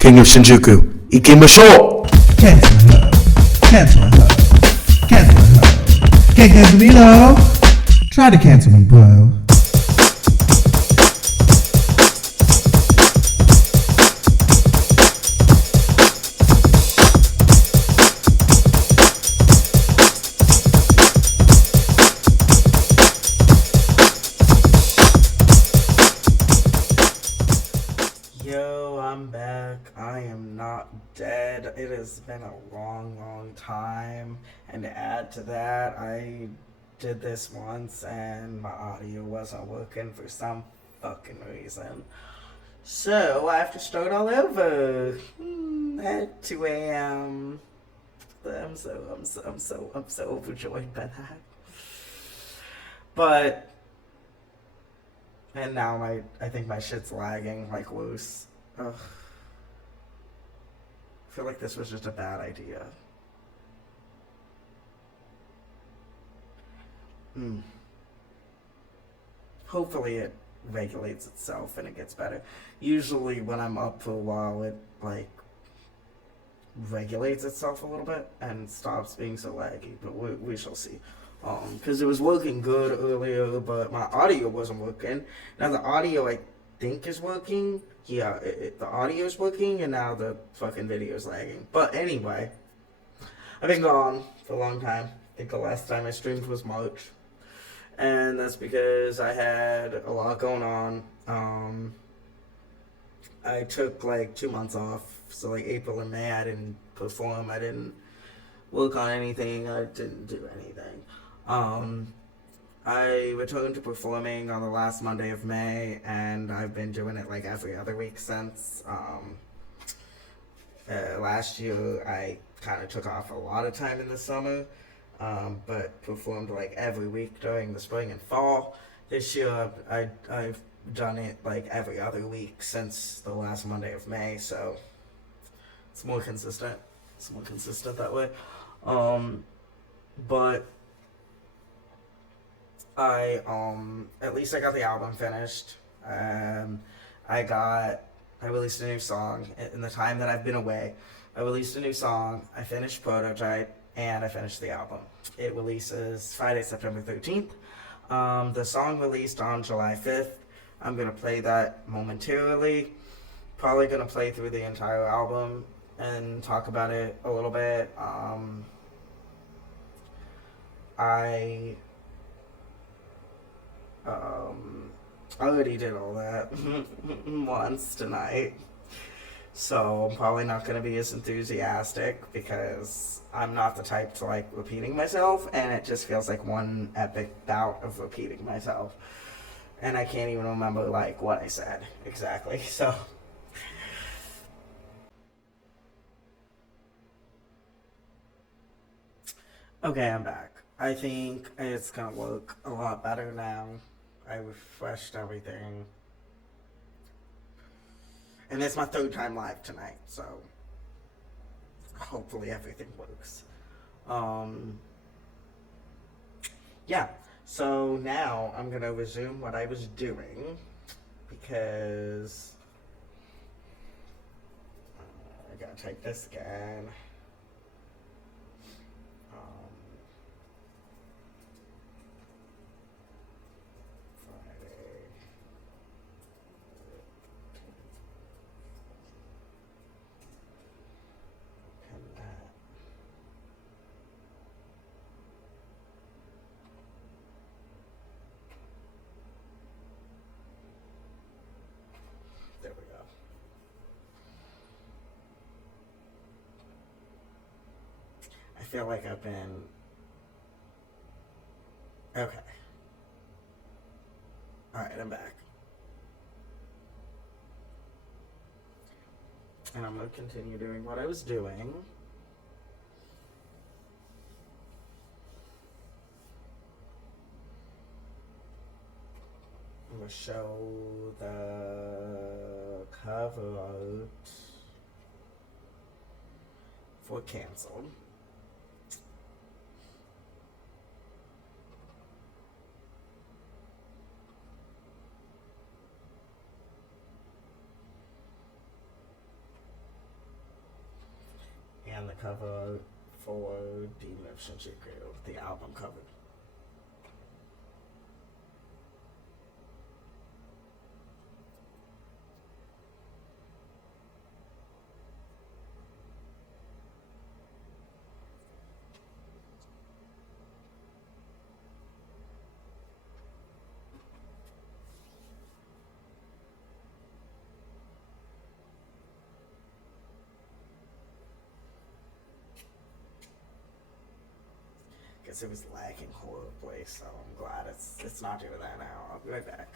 King of Shinjuku, Ikimashou! Cancel her. Cancel her. Cancel her. Can't cancel me, though. Try to cancel me, bro. Yo, I'm back. I am not dead. It has been a long time. And to add to that, I did this once and my audio wasn't working for some fucking reason. So I have to start all over at 2 a.m. I'm so overjoyed by that. But and now I think my shit's lagging like loose. Ugh. I feel like this was just a bad idea. Hopefully it regulates itself and it gets better. Usually when I'm up for a while it like regulates itself a little bit and stops being so laggy, but we shall see. Because it was working good earlier, but my audio wasn't working. Now the audio I think is working. Yeah, the audio is working, and now the fucking video is lagging. But anyway, I've been gone for a long time. I think the last time I streamed was March, and that's because I had a lot going on. I took like 2 months off, so like April and May I didn't perform. I didn't work on anything. I didn't do anything. I returned to performing on the last Monday of May, and I've been doing it like every other week since. Last year, I kind of took off a lot of time in the summer, but performed like every week during the spring and fall. This year, I've done it like every other week since the last Monday of May, so it's more consistent. It's more consistent that way. But I at least I got the album finished. I released a new song in the time that I've been away. I released a new song, I finished Prototype, and I finished the album. It releases Friday, September 13th. The song released on July 5th. I'm gonna play that momentarily. Probably gonna play through the entire album and talk about it a little bit. I already did all that once tonight, so I'm probably not going to be as enthusiastic because I'm not the type to like repeating myself, and it just feels like one epic bout of repeating myself, and I can't even remember like what I said exactly, so okay, I'm back. I think it's gonna work a lot better now. I refreshed everything. And it's my third time live tonight, so hopefully everything works. Yeah, so now I'm gonna resume what I was doing because I gotta type this again. There we go. I feel like I've been... Okay. Alright, I'm back. And I'm going to continue doing what I was doing. I'm going to show the cover art for Canceled. the cover for Demon of Shinjuku, the album cover. Guess it was lagging horribly, so I'm glad it's not doing that now. I'll be right back.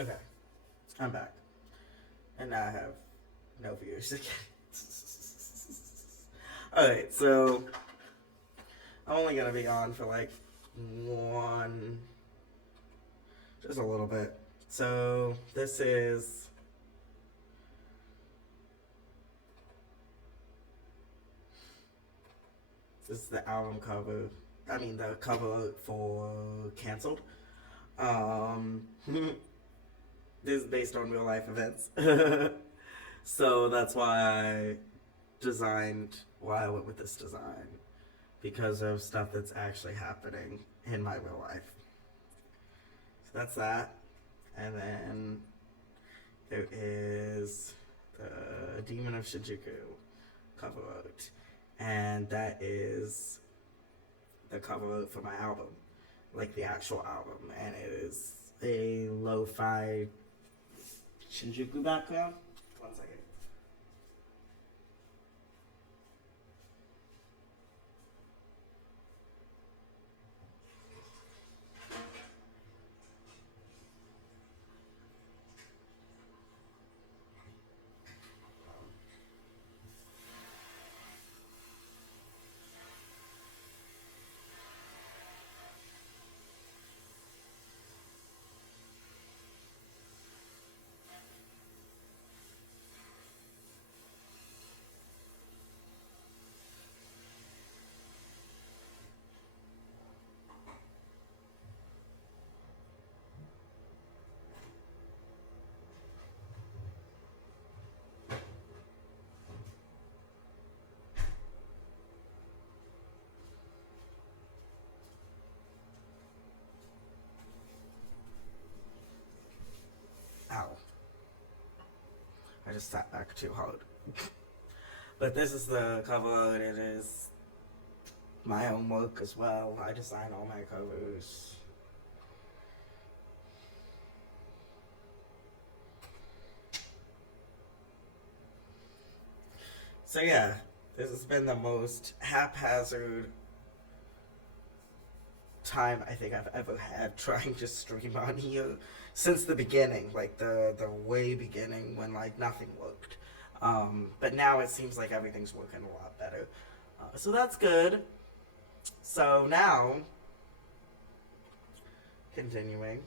Okay, I'm back. And now I have no viewers again. Alright, so I'm only gonna be on for like just a little bit. So this is the album cover. I mean the cover for Cancelled. Um, this is based on real life events. So that's why I went with this design. Because of stuff that's actually happening in my real life. So that's that. And then there is the Demon of Shinjuku cover art. And that is the cover art for my album. Like the actual album. And it is a lo-fi Shinjuku background. 1 second. just sat back too hard. But this is the cover art. It is my own work as well. I design all my covers. So yeah, this has been the most haphazard time I think I've ever had trying to stream on here since the beginning, like the way beginning when like nothing worked. But now it seems like everything's working a lot better. So that's good. So now, continuing.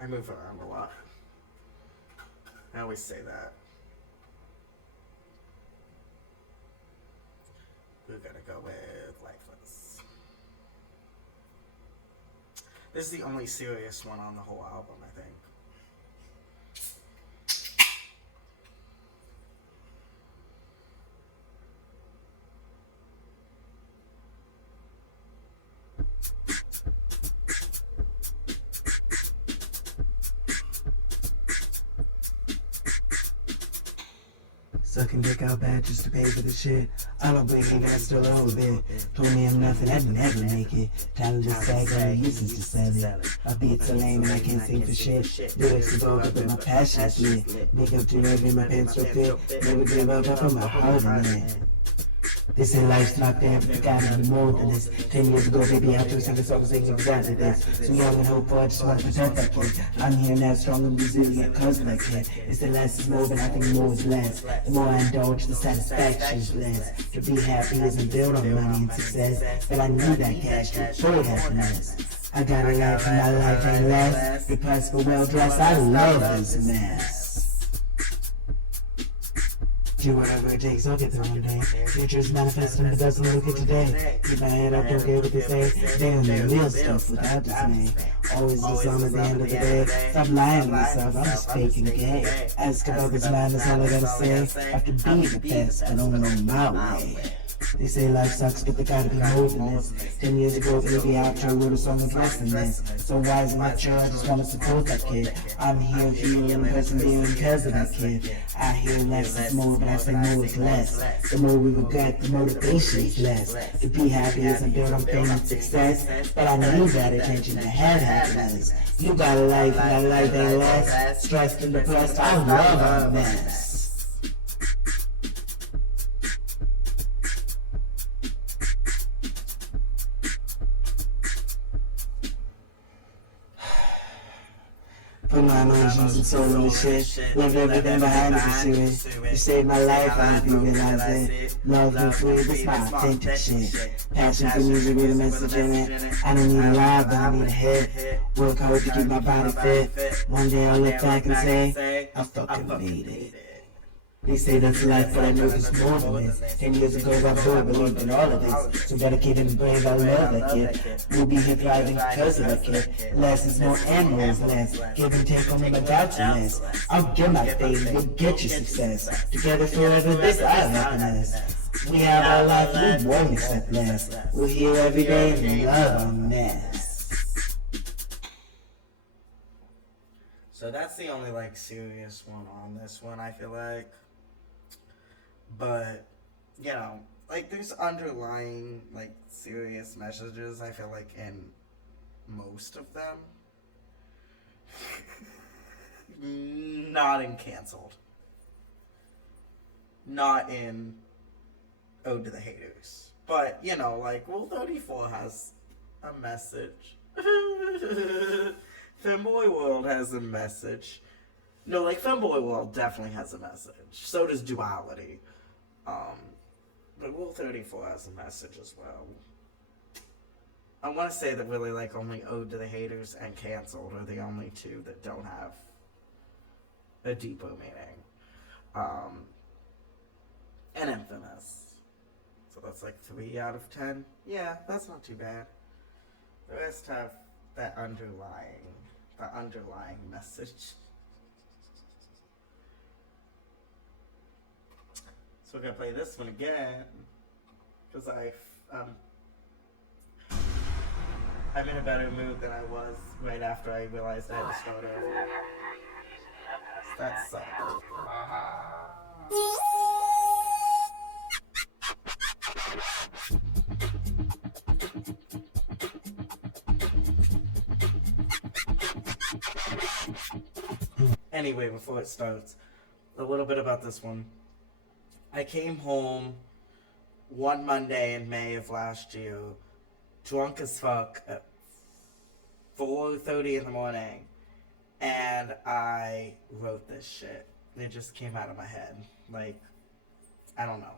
I move around a lot. I always say that. We're gonna go with Lifeless. This is the only serious one on the whole album, I think. Sucking dick out bad just to pay for the shit. I don't blink even I still owe a bit. Told me I'm nothing, I never make it. Time to just sag on uses to sell it. My beats are lame and I can't sing for shit. Lyrics are vulgar but my passion's lit. Make up to every my pants so fit. Never give up on my heart in it. This ain't life's not there, but you gotta be more than this. 10 years ago, baby, I took singing songs saying exactly this. So young and hopeful, I just wanna protect that kid. I'm here now, strong and resilient, cause of that kid. It's the less is more, but I think more is less. The more I indulge, the satisfaction's less. To be happy isn't built on money and success, but I need that cash to afford happiness. I got a life and my life ain't less. The price for well dressed, I love this mess. Do whatever it takes, I'll get there one day. Future's manifesting, but doesn't look at today. Keep my head up, don't care what they say. They on the real stuff without dismay. Always the sun at the end of the day. Stop lying to myself, I'm just faking gay. Ask about this line, that's all I gotta say. Have to be the best, but don't know my way. They say life sucks, but they gotta be more than this. 10 years ago, baby, I wrote a song addressing this. So wise and mature, I just wanna support that kid. I'm here, healing, persevering because of that kid. I hear less is more, but I say more is less. The more we regret, the motivation is less. To be happy isn't built on fame and success, but I need that attention to have happiness. You got a life, and that life ain't less. Stressed and depressed, I love a mess. Put my emotions and soul in the shit. Left everything behind me for sure. You saved my life, I hope you realize it. Love you free, this my authentic shit. Passion for music with a message in it. I don't need a ride, but I need a hit. Work hard to keep my body fit. One day I'll look back and say, I fucking made it. They say that's life, but I know there's more than this. 10 years ago, I believed in all of this. So dedicated and brave, I love that kid. We'll be here thriving because of that kid. Less is more and more is less. Give and take only my doubts are less. I'll get my fame, you'll get your success. Together forever, this I have happiness. We have our life, we won't accept less. We're here every day and love our mess. So that's the only like serious one on this one, I feel like. But, you know, like there's underlying like serious messages, I feel like, in most of them. Not in Cancelled. Not in Ode to the Haters. But, you know, like Rule 34 has a message. Femboy World has a message. No, like Femboy World definitely has a message. So does Duality. But Rule 34 has a message as well. I want to say that really like only Ode to the Haters and Cancelled are the only two that don't have a deeper meaning. And Infamous. So that's like 3 out of 10. Yeah, that's not too bad. The rest have the underlying message. So we're gonna play this one again, because I'm in a better mood than I was right after I realized I had to start over. So that sucked. Anyway, before it starts, a little bit about this one. I came home one Monday in May of last year, drunk as fuck at 4:30 in the morning, and I wrote this shit. It just came out of my head. Like, I don't know.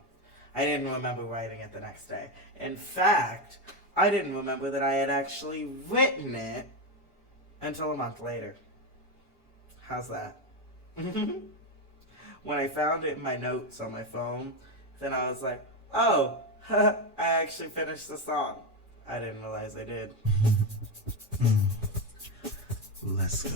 I didn't remember writing it the next day. In fact, I didn't remember that I had actually written it until a month later. How's that? When I found it in my notes on my phone, then I was like, oh, I actually finished the song. I didn't realize I did. Let's go.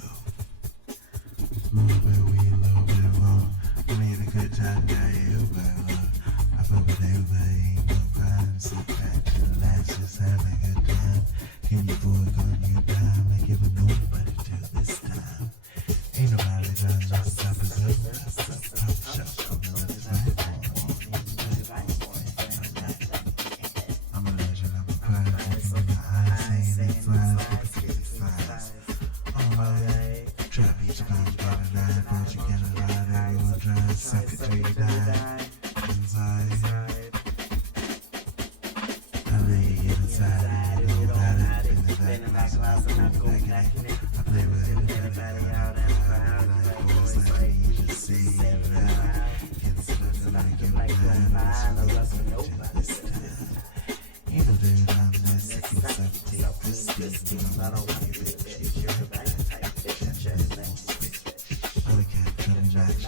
Little bit weed, little bit wrong. We made a good time, got everybody love. I fuck with everybody, ain't no crime. Sit back, relax, just have a good time. Can you afford on your dime? I give a nobody till this time. Ain't nobody done just stop us up. I'm a legend, I'm a pride. I ain't saying it flies, but it flies. Alright, trap each time, get a line, but you get a line, everyone trying to suck it till you die. Inside, I lay inside, you know about it, in the back, I play with everybody out and like boys like me, you just see it now. It's like your mind, I love for nobody this time. Ain't no dude on this, if you suck, take this, I don't like it, bitch, you're the right type, bitch, only can't tell me match,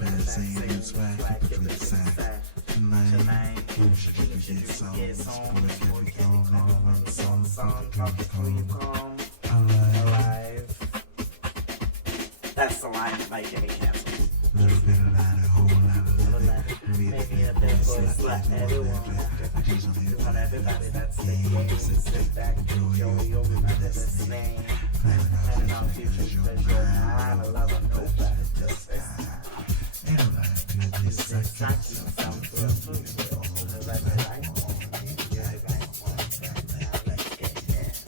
bad saying it's swag, keep it to the side. Tonight, you should get some, boy, get it on, everyone, song, talk before you come. Alive. That's the line that might get me canceled. Little bit of line, a whole lot of love. Maybe a bit of a slap everyone. You want everybody that's the game. Sit back, enjoy, you'll remember this name. Planning on future, because you're mine. I love a nobody just this time. Ain't nobody good, this sucks. Sounds good.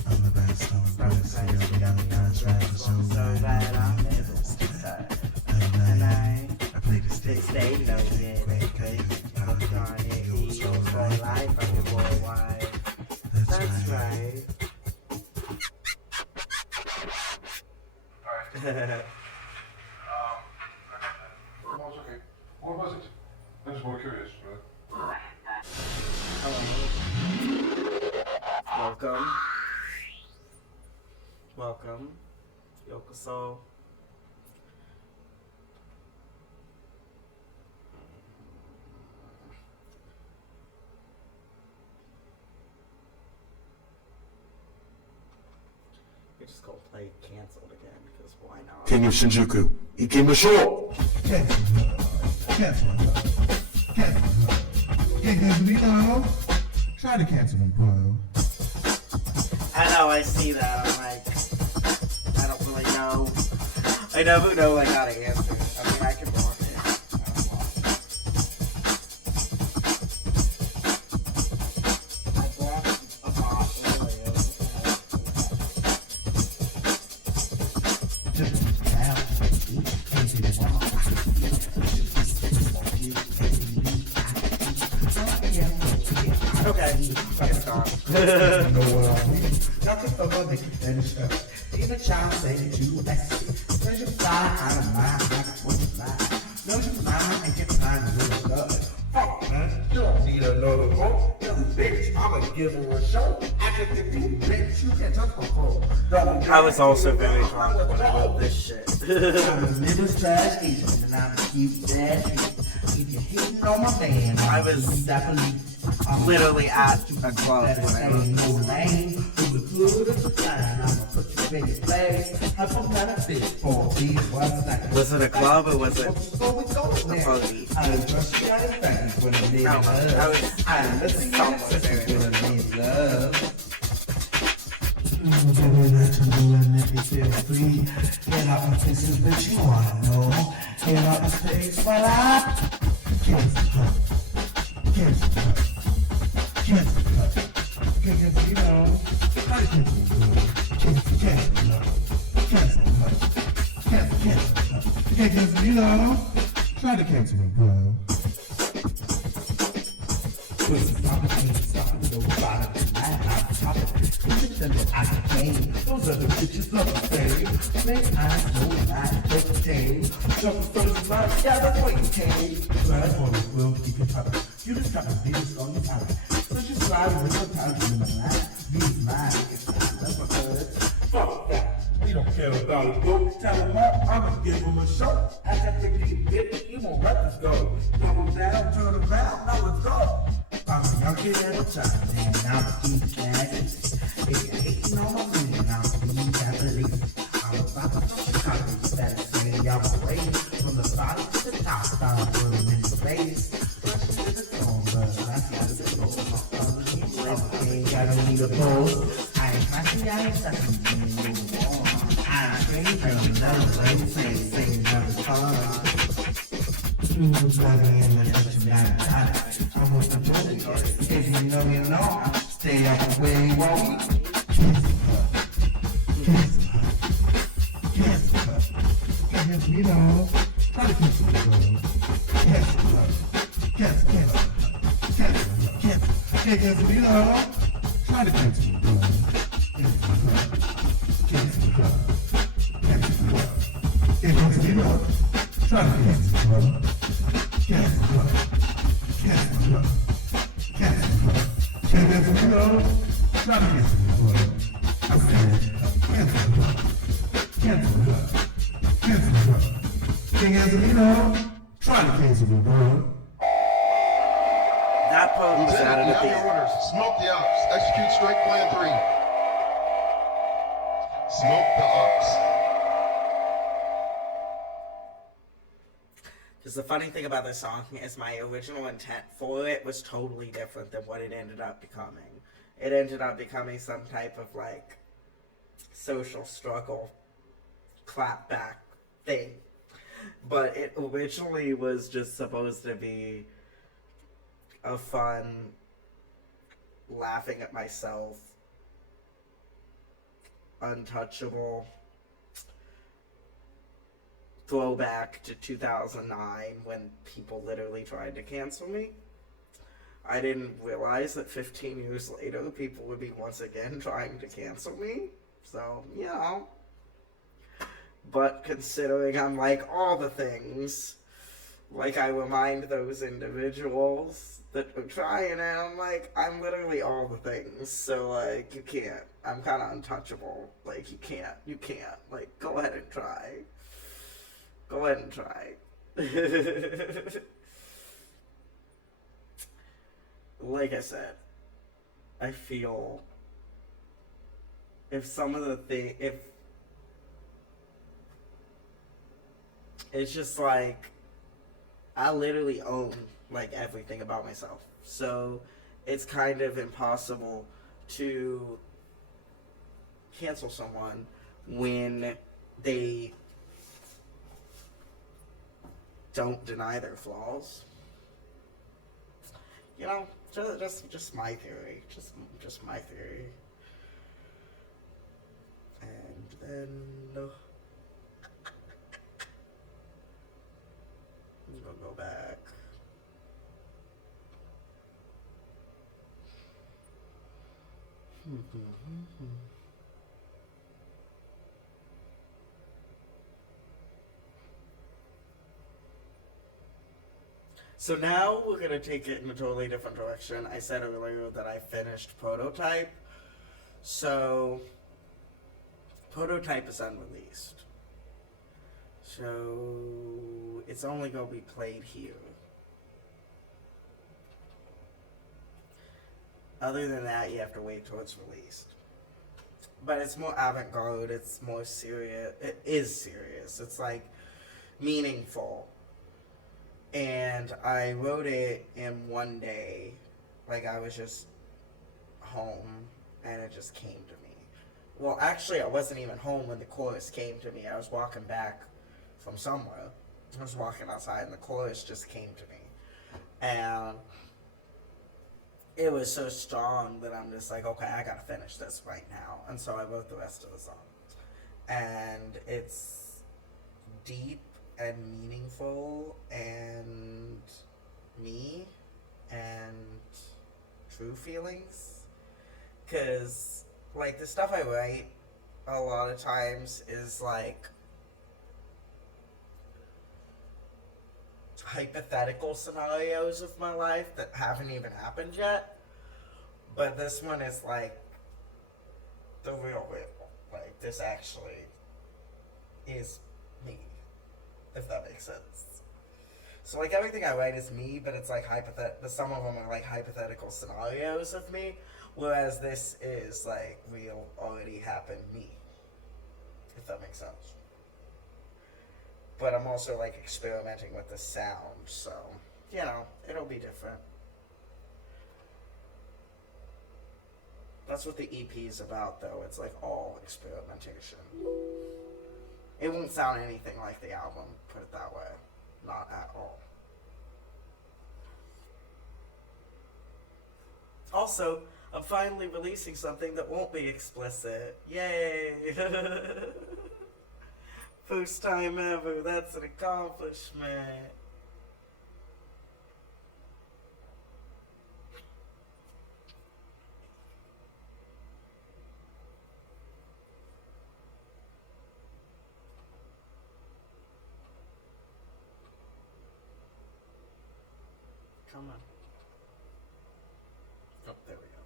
I'm the best, I'm the best, you got me on the best, so bad, I'm never scared. And I play this day, no, yeah, I'm trying to eat for life, I'm your boy, why? That's right. Okay. What was it? I'm just more curious, right? Welcome, Yokoso. You're just gonna play canceled again, because why not? King of Shinjuku, Ikemashou! Cancel me, bro. Try to cancel me, bro. I know, I see that. I'm like, I don't really know. I never know like how to answer. I mean, I can block it. I blocked a bot earlier. Okay, fucking stop. Talking about the finish up. Even child say that you less. Cause you fly out of mind like what you fly. No, you mind and get time to do good. Fuck, man. You don't need another vote. You bitch, I'ma give her a show. I can think you bitch, you can't touch my phone. I was also very drunk when I wrote this shit. I'm a middle trash agent and I'm a keep that shit. If you're hitting on my band, I was literally at a club when I wrote this. good as a sign. I'ma put you in your place. Have some kind of fit for these ones like Was it a club or was it a party? I don't trust you, I ain't thank you when I'm in No, that was love. When I'm in love. Let me feel free. Get out my places, but you wanna know. Get out my space, but I can't stop. Can't stop. Can't stop. Can't, you know. I can't stop. Can't stop. Can't stop. Can't, you know. Try to cancel me, bro. Those are the bitches of the fame. Make eyes, no eyes, entertain. Jump first line, yeah, that's what you came. Glad for the will keep your time. You just got to be this on your time. So just slide with your time in my life. These mine, it's not that's my good. Fuck that. We don't care about it, bro. Tell him up, I'ma give him a show. I just think you can get it, you won't let this go. Double down, turn around, now let's go. I'm a young kid at a time, and I'ma keep gagging. If you're hating on my women, I'll be that belief. I'm about to talk to colleagues that say I'm away from the bottom to the top. I'm putting in space. Rushing to the throne, but that's not the goal. I don't need a pose. I ain't classy, I ain't sucking. I'm straight from another lane, say another time. Who's loving in the touch of that? I'm with the bully. If you know, you know. Stay out the way while we kiss, you know. Try to kiss me, girl. Kiss, you know. Try to kiss me, girl. Kiss, you know. Try to kiss me, girl. That poem was out of the Now your theater. orders. Smoke the ops. Execute strike plan 3. Smoke the ops. Because the funny thing about this song is my original intent for it was totally different than what it ended up becoming. It ended up becoming some type of like social struggle clapback thing. But it originally was just supposed to be a fun laughing at myself, untouchable throwback to 2009 when people literally tried to cancel me. I didn't realize that 15 years later people would be once again trying to cancel me. So, you know. But considering I'm like all the things, like I remind those individuals that are trying and I'm like, I'm literally all the things. So like, you can't. I'm kind of untouchable. Like, you can't. Like, go ahead and try. Go ahead and try. Like I said, I feel if some of the if it's just like I literally own like everything about myself, so it's kind of impossible to cancel someone when they don't deny their flaws. You know, just my theory. Just my theory. And then I'm gonna go back. So now we're going to take it in a totally different direction. I said earlier that I finished Prototype. So Prototype is unreleased. So it's only going to be played here. Other than that, you have to wait till it's released. but it's more avant-garde. It's more serious. It is serious. It's like meaningful. And I wrote it in one day. Like I was just home and it just came to me. Well, actually, I wasn't even home when the chorus came to me. I was walking back from somewhere. I was walking outside and the chorus just came to me. And it was so strong that I'm just like, okay, I gotta finish this right now. And so I wrote the rest of the song. And it's deep and meaningful and me and true feelings. Because, like, the stuff I write a lot of times is like hypothetical scenarios of my life that haven't even happened yet. But this one is like the real. Like, this actually is me, if that makes sense. So, like, everything I write is me, but it's like some of them are like hypothetical scenarios of me, whereas this is like real, already happened me, if that makes sense. But I'm also like experimenting with the sound, so, you know, it'll be different. That's what the EP is about, though. It's like all experimentation. It won't sound anything like the album, put it that way. Not at all. Also, I'm finally releasing something that won't be explicit. Yay! First time ever, that's an accomplishment. Come on. Oh, there we go.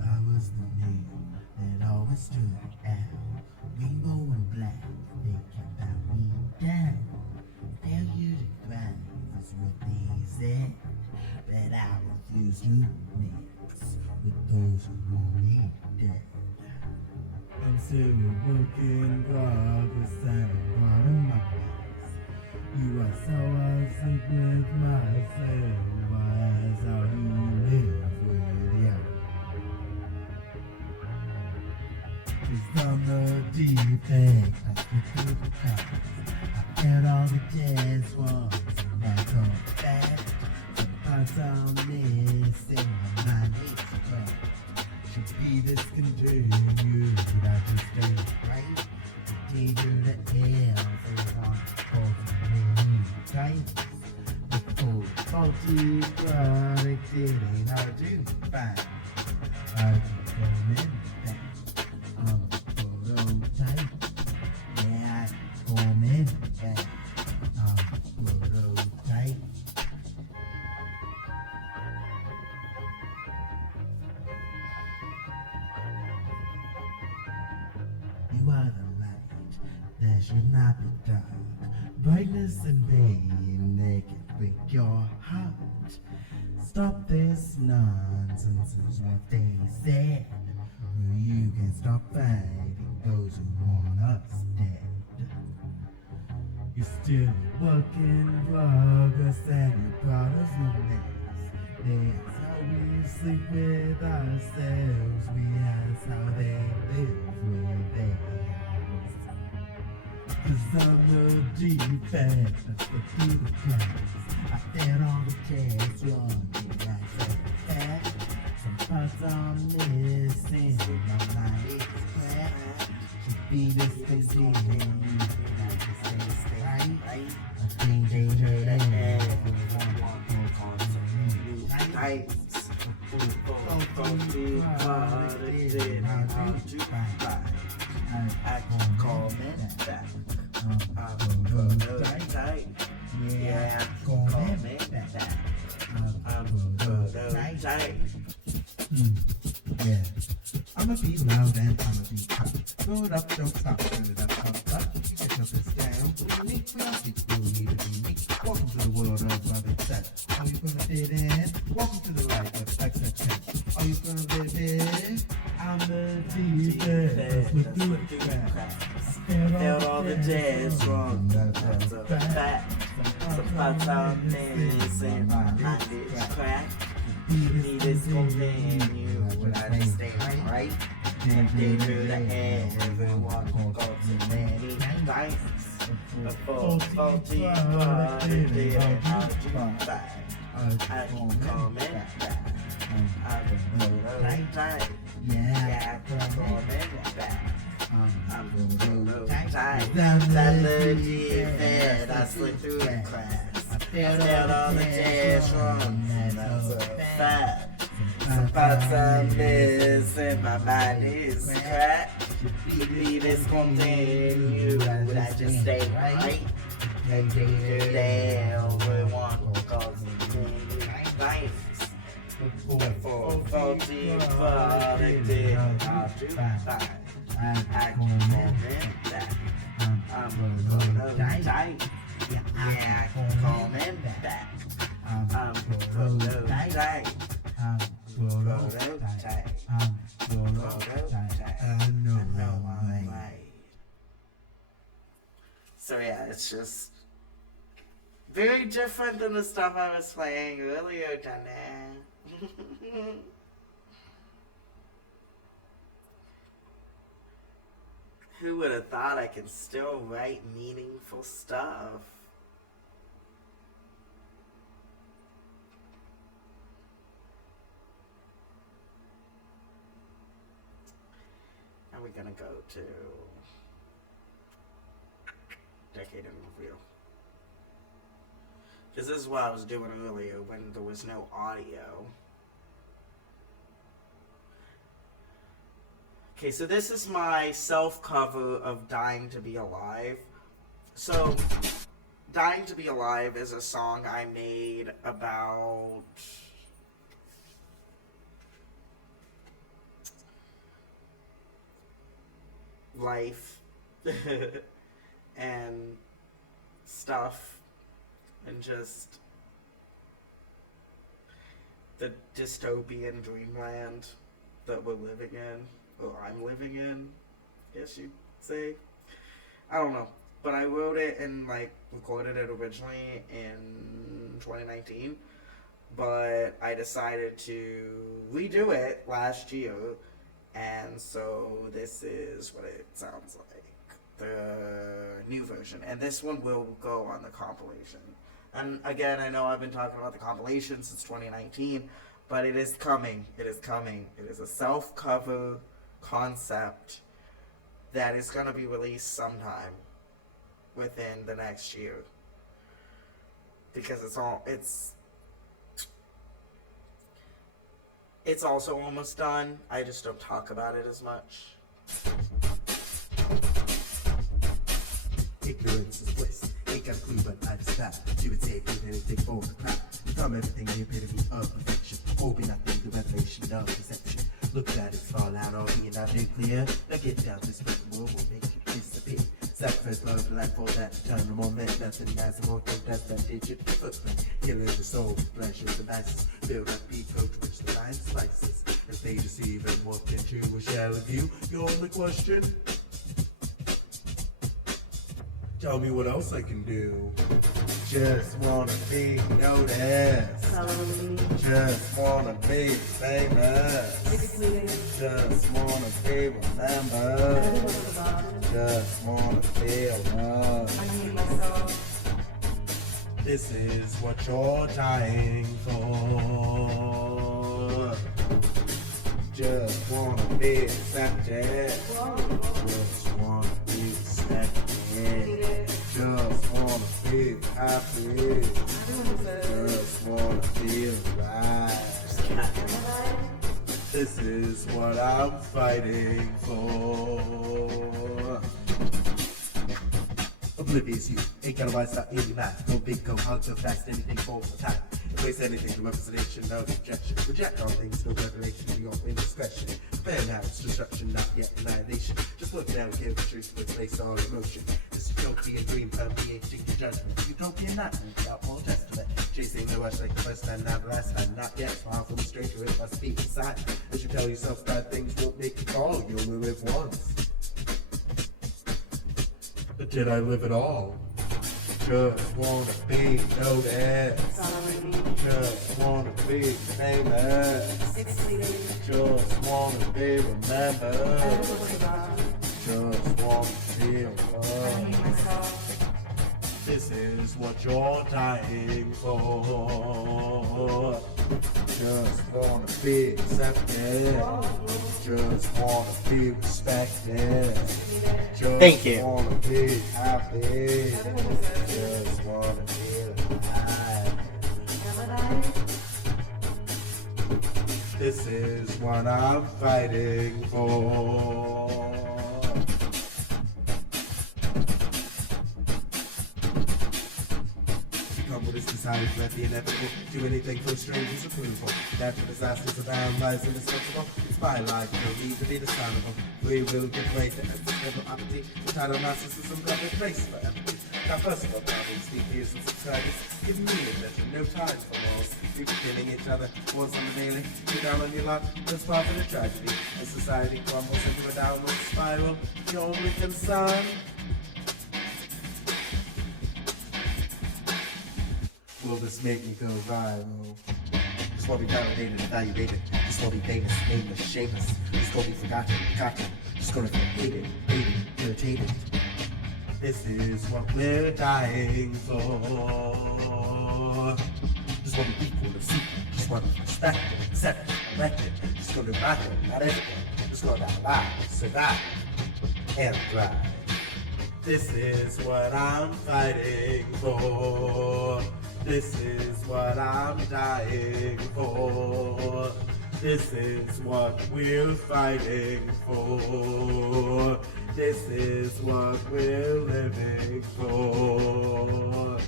I was the man that always stood out. Rainbow and black, they kept out me down. Failure to grind is what they said. But I refuse to mix with those who want me dead. I'm still a work in progress and I'm part of my place. You are so upset with myself. Why is how you live with you? 'Cause I'm the defect, I slip through the cracks. I felt all the jazz ones and that's all fact. Sometimes I'm missing my mind is cracked. Should be discontinued, I just ain't right. Danger to hell, they want to call me tight. The full faulty product, it ain't hard to find. I keep coming back. I'm a prototype. Yeah, I coming back. I'm a prototype. You are the light that should not be dark. Brightness and pain, they can break your heart. Stop this nonsense is what they said. You can stop fighting those who want us dead. You're still a work in progress and your brother's no mess. That's how we sleep with ourselves. We ask how they live with theirs. 'Cause I'm the defect, that's the Peter class. I fed all the kids wrong, that's a fact. Some parts I'm missing, my mind is cracked. Should be discontinued, I just stay right. I think they heard that everyone wants to me tight. I can comment back. I'm prototype. Yeah, I can comment back. I'm prototype. Yeah. I'ma be loud and I'ma be tough. Roll it up, don't stop, turn it up, up. I'm the defense. That's what do cracks. Felt all the jazz wrong. That's a fact. Some parts are missing. I did crack. Need this continue. When I just stay right. And they do the end. Everyone goes to many nights. Before 40 did how do you back? I keep coming back. I'm gonna die. Yeah, I keep coming back. I'm gonna die. That legit fed. I slid through the cracks. I felt all the jazz wrong. That's a fact. Some parts are missing. My mind is cracked. Keep this continue. Would I just stay right? And do down with one cause nights. Before 40 did I do fine. I keep coming back. I'm gonna die. Yeah, I keep coming back. I'm gonna die. So yeah, it's just very different than the stuff I was playing earlier today. Who would have thought I could still write meaningful stuff? And we're gonna go to Decade in Review. Because this is what I was doing earlier when there was no audio. Okay, so this is my self-cover of Dying to Be Alive. So, Dying to Be Alive is a song I made about life and stuff and just the dystopian dreamland that we're living in, or I'm living in, I guess you'd say. I don't know, but I wrote it and recorded it originally in 2019, but I decided to redo it last year, and so this is what it sounds like, the new version, and this one will go on the compilation. And again, I know I've been talking about the compilation since 2019, but it is coming. It is coming. It is a self-cover concept that is going to be released sometime within the next year. Because it's also almost done. I just don't talk about it as much. Ignorance is bliss. Ain't got a clue, but I just stop. You would say anything for the crap. Become everything the epitome of perfection. Hoping I think the revelation of deception. Look at it fall out, all being not nuclear. Now get down, this world will make you disappear. Sacrifice love and life for that eternal moment. Nothing as a more that's that digital footprint. Killing the soul with pleasures and vices. Build up ego to which the line slices. As they deceive and walk into a shell of you. Your only question? Tell me what else I can do. Just wanna be noticed. Just wanna be famous. Just wanna be remembered. Just wanna feel loved. This is what you're dying for. Just wanna be accepted. Just wanna be respected. Just wanna be happy. Just wanna feel right. This is what I'm fighting for. Oblivious you, ain't got a wise stop any life. No big go hug so fast, anything falls on time. Embrace anything, the representation of rejection. Reject all things, no revelation in your indiscretion. Fair now, it's destruction, not yet annihilation. Just looking at it, give the truth, replace all emotion. This utopian dream, permeating your judgment. Utopian nightmare, without more testament. Chasing the rush like the first time, not last time, not yet. Smile from a stranger, it must be inside. You should tell yourself bad things won't make you fall. You only live once. But did I live at all? Just wanna be noticed. Just wanna be famous. Just wanna be remembered. Just wanna feel love. This is what you're dying for. Just wanna be accepted. Just wanna be respected. Just Thank you. wanna be happy. Just wanna be alive. This is what I'm fighting for. Come with this desire to let the inevitable. Do anything for a stranger's approval. Natural disasters abound, lies indispensable. Inspire life, no need to be discernible. Free will give way to existential apathy. Entitled narcissism got no place for empathy. Now personal problems, deep ears and subscribers. Give me attention, no time for morals. You're killing each other once on the daily. You're down on your luck, that's part of the tragedy. As society crumbles into a downward spiral, your only concern. Will this make me go viral? Just wanna be validated, evaluated. Just wanna be famous, nameless, shameless. Just wanna be forgotten, just gonna feel hated, irritated. This is what we're dying for. Just wanna be equal and sequel. Just wanna be respected, accepted, elected. Just gonna rock it, not educate. Just gonna alive, survive, and thrive. This is what I'm fighting for. This is what I'm dying for. This is what we're fighting for. This is what we're living for.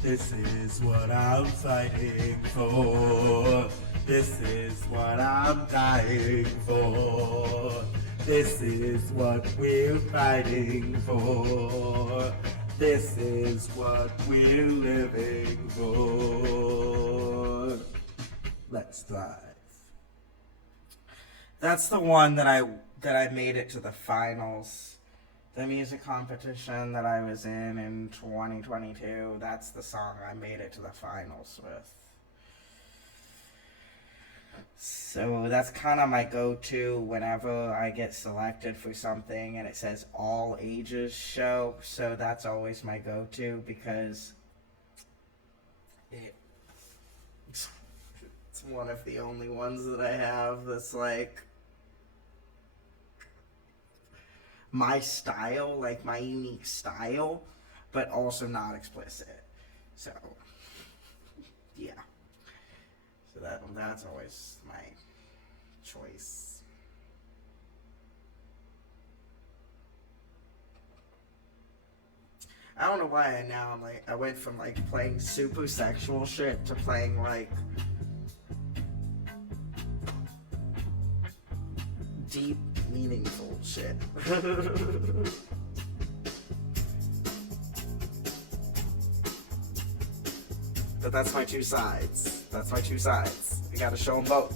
This is what I'm fighting for. This is what I'm dying for. This is what we're fighting for. This is what we're living for. Let's thrive. That's the one that I made it to the finals. The music competition that I was in 2022. That's the song I made it to the finals with. So that's kind of my go-to whenever I get selected for something and it says all ages show. So that's always my go-to because it's one of the only ones that I have that's like my style, like my unique style, but also not explicit. So yeah. So that's always my choice. I don't know why I went from like playing super sexual shit to playing like deep, meaningful shit. But that's my two sides. That's my two sides. I gotta show them both.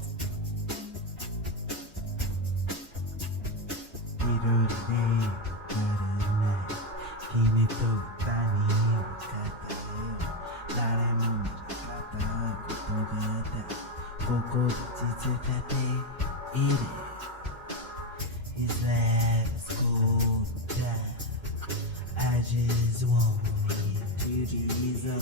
I just want you to be so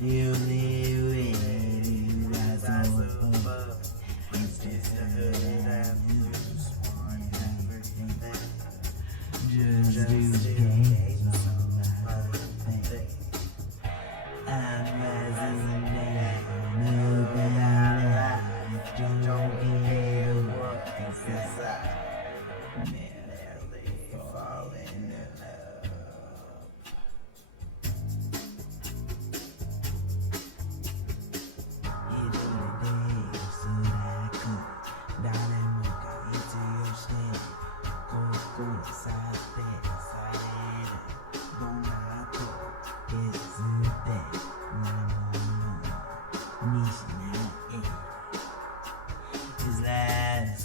the only way to rise above is just a hood and just want everything. Just do games on my thing. I'm rising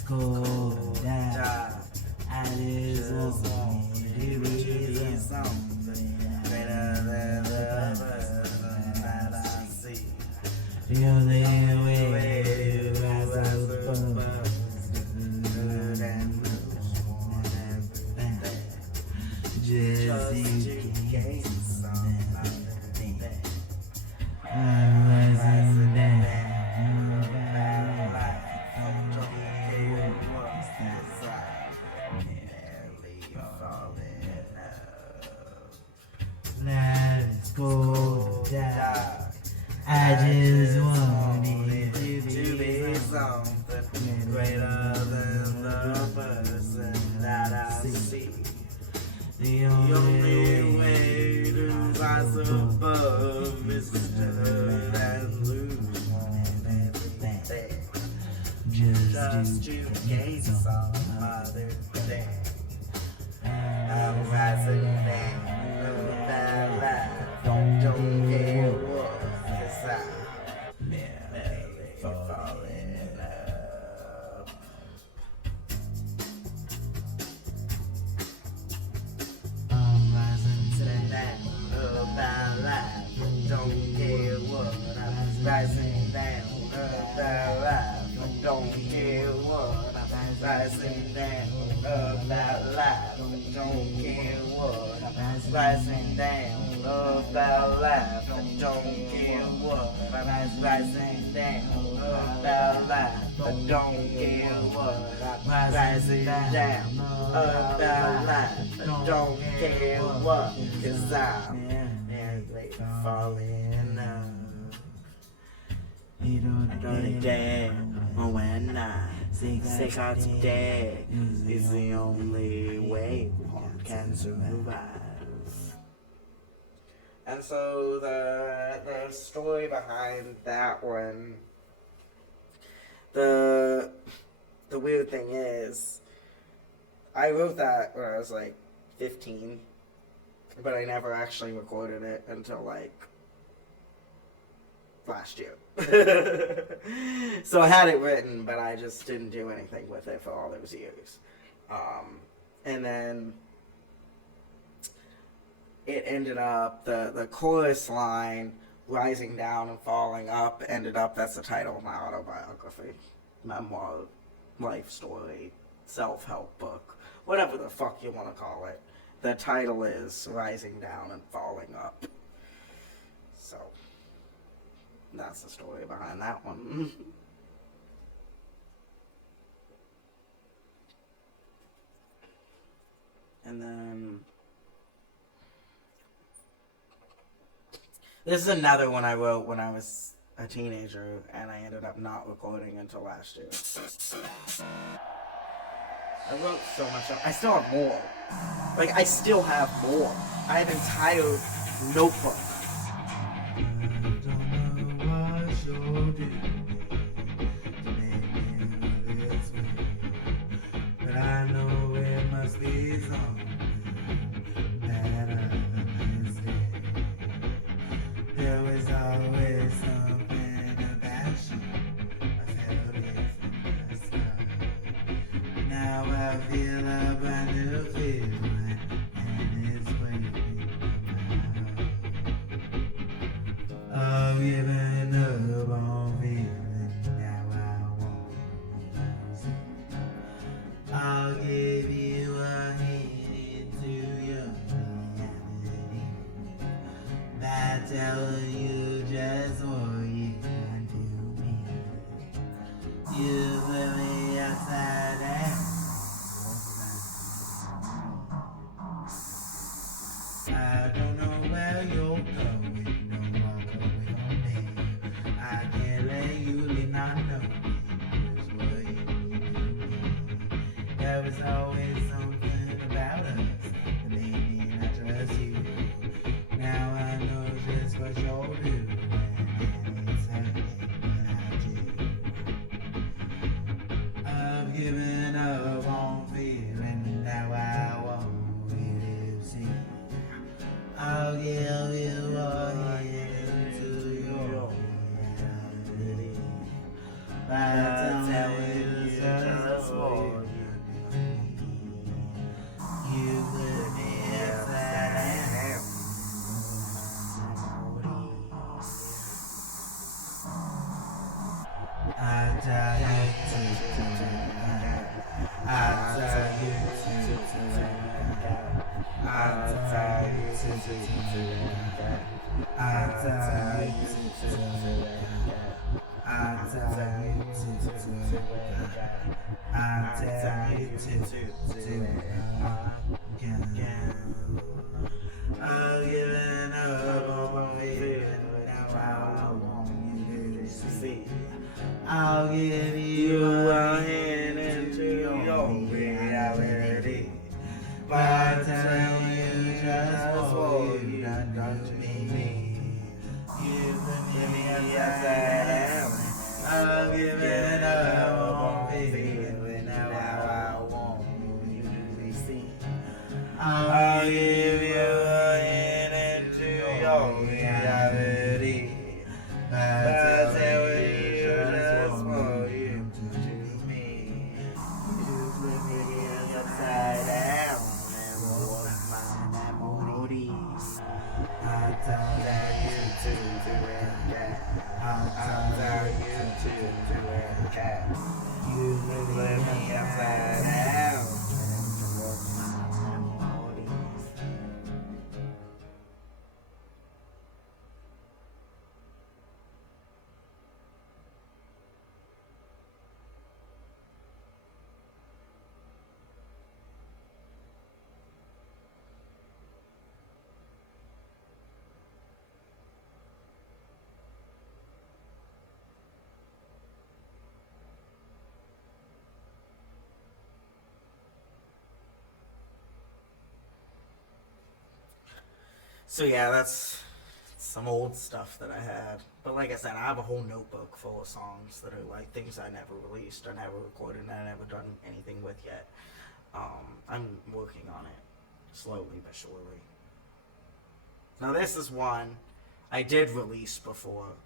cold down. I just want to be something greater than the person that I see. the only way to rise above. Just you gain something. I'm rising down. Let's go down. I just want it To be something greater than the person that I see. the The only way to rise above is to turn and lose everything. Just to gain some other thing. I'm rising down that life. Don't care what, 'cause I'm merely falling in love. I'm rising Down about life. Don't care what. I'm rising down about life. Don't care what. I'm rising down about life. Don't care what. I'm rising down about life. Don't care what. I'm rising down about life. Don't care what. I'm rising down about life. Don't care what. 'Cause I'm merely falling in love. You don't Dirty damn when I sick out today is the only way one can survive. And so the story behind that one, the weird thing is, I wrote that when I was like 15, but I never actually recorded it until like last year. So I had it written, but I just didn't do anything with it for all those years. And then it ended up, the chorus line, rising down and falling up, ended up, that's the title of my autobiography, memoir, life story, self-help book, whatever the fuck you want to call it. The title is Rising Down and Falling Up. So that's the story behind that one. And then this is another one I wrote when I was a teenager, and I ended up not recording until last year. I wrote so much up. I still have more. Like, I still have more. I have an entire notebook. But I know it must be something better than this day. There was always something about you. I felt it from the start. Now I feel a brand new feeling, and it's waking my heart. Oh, giving up on feeling, now I won't lose it. I'll give you a hint into your reality by telling you just what you can do me. You put me upside down. I don't know where you're going, don't walk away from me. I can't let you leave, not knowing just what you need. There was always something about us that made me not trust you. Now I know just what you'll do, and it's hurting, but I do. I've given up on feeling, now I won't really see. I'll give you a hint into your reality by telling you just I've given up on feeling without I want you to see. I'll give you a hand into your reality. By telling you just what you done to me. You put me upside down. I've given up on feeling without I want you to see. I'll give you a hand into your reality. By telling you just what you do me. You put me upside down and what's my memories. I'll tell you to do it. I'll tell you to do it. You put me upside down. So yeah, that's some old stuff that I had. But like I said, I have a whole notebook full of songs that are like things I never released, I never recorded, and I never done anything with yet. I'm working on it, slowly but surely. Now this is one I did release before.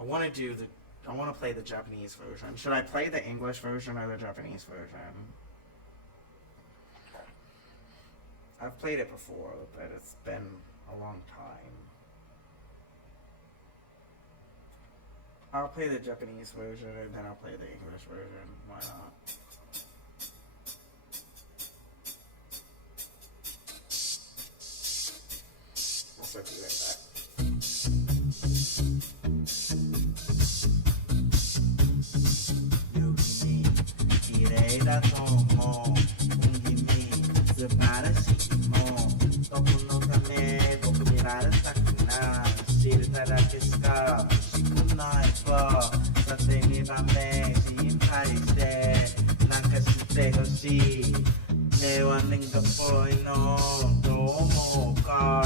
I want to play the Japanese version. Should I play the English version or the Japanese version? I've played it before, but it's been a long time. I'll play the Japanese version and then I'll play the English version. Why not? Also be right back. 綺麗だと思う君素晴らしいもんどこのため僕見られたくない知れただけしか欲しくないわさて2番目心配してなんかしてほしい根は年がっぽいのどう思うか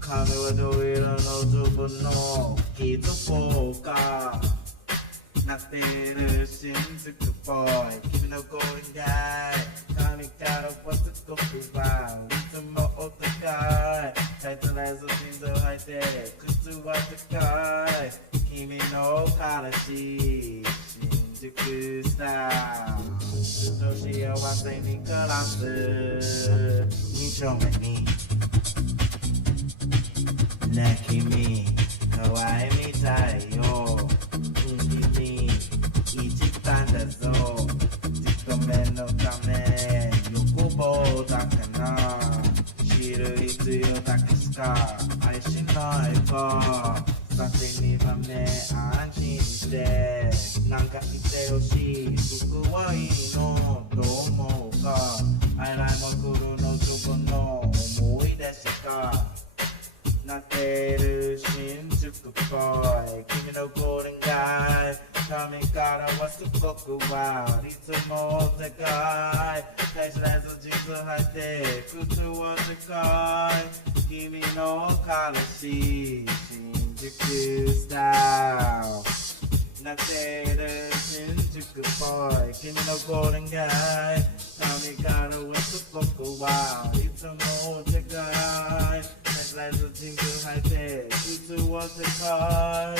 髪はどう色のズボンの気づこうかなってる新宿ボーイ君の声が髪からはすごくはいつもお高いタイトライズジーンズを履いて靴は高い君の彼氏新宿スターずっと幸せに暮らす2丁目にね君可愛いみたいよ君一番だぞ自己目のため欲望だかな知る必要だけしか愛しないかさて2番目安心してなんか言ってほしい服はいいのどう思うかアイラインも来るのズボンの思い出しかなってる新宿ボーイ君のゴールデンガイ髪からはすごくワイいつもお高い大事なやつジーンズ履いて靴は高い君の彼氏新宿スタイルなってる新宿ボーイ君のゴールデンガイ髪からはすごくワイいつもお高いライズジング履いて靴は高い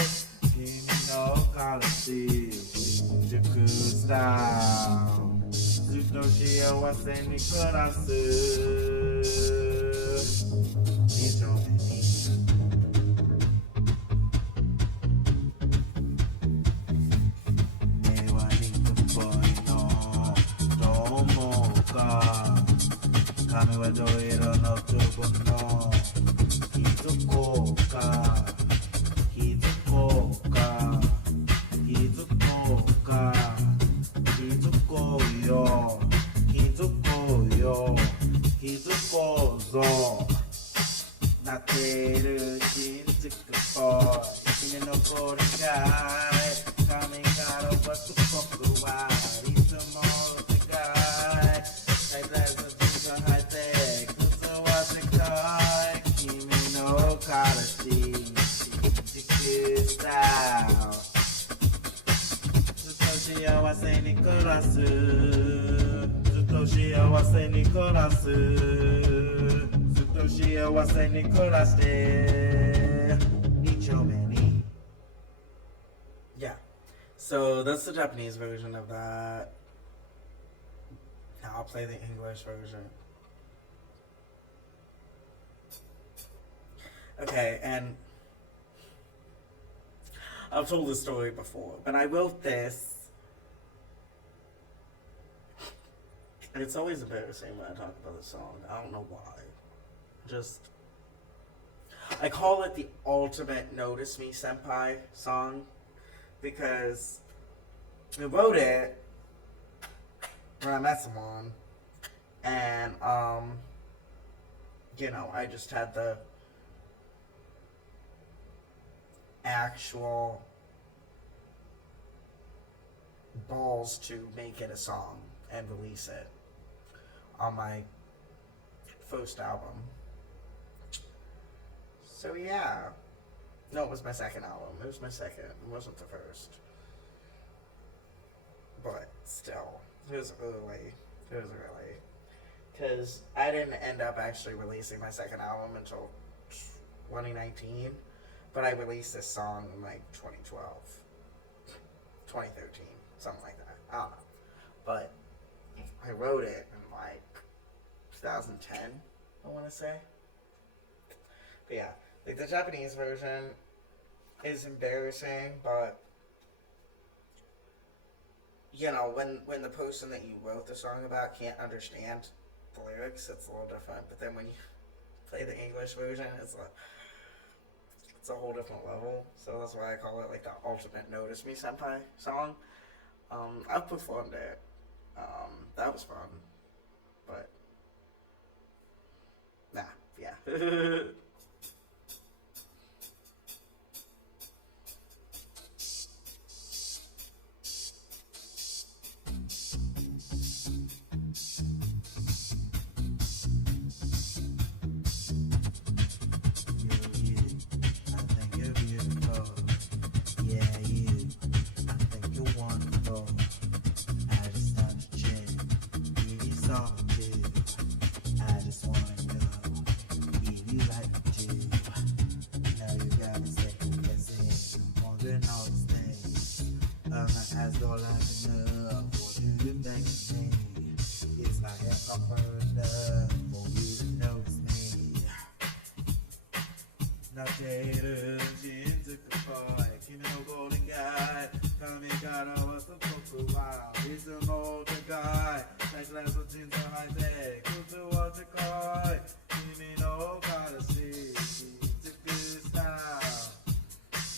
君の彼氏新宿スタイルずっと幸せに暮らす2丁目に根はリンクっぽいのどう思うめはどう色のつぼの気づこうか気づこうか気づこうか気づこうよ気づこうよ気づこうぞなっている新宿ボーイ君のこれが髪からはすごくはいつも世界大体そっちが入って靴は世界君の彼氏新宿スタイルずっと幸せに暮らすずっと幸せに暮らすずっと幸せに暮らして二丁目に Yeah. So that's the Japanese version of that. Now I'll play the English version. Okay, and I've told this story before, but I wrote this. And it's always embarrassing when I talk about this song. I don't know why. I call it the ultimate Notice Me Senpai song because I wrote it when I met someone and I just had the actual balls to make it a song and release it on my first album. So yeah. No, it was my second album. It was my second. It wasn't the first. But still, it was early. Because I didn't end up actually releasing my second album until 2019. But I released this song in like 2012. 2013. Something like that. I don't know. But I wrote it in like 2010, I want to say. But yeah, like the Japanese version is embarrassing, but when the person that you wrote the song about can't understand the lyrics, it's a little different. But then when you play the English version, it's a whole different level. So that's why I call it like the ultimate Notice Me Senpai song. I've performed it. That was fun. But yeah. As all I know, what do you think of me? It's not half proper enough for you to notice me. なっている新宿ボーイ君のゴールデンガイ髪からはすごくワイいつも高い最初のジーンズ履いて靴は高い君の彼氏新宿スタイル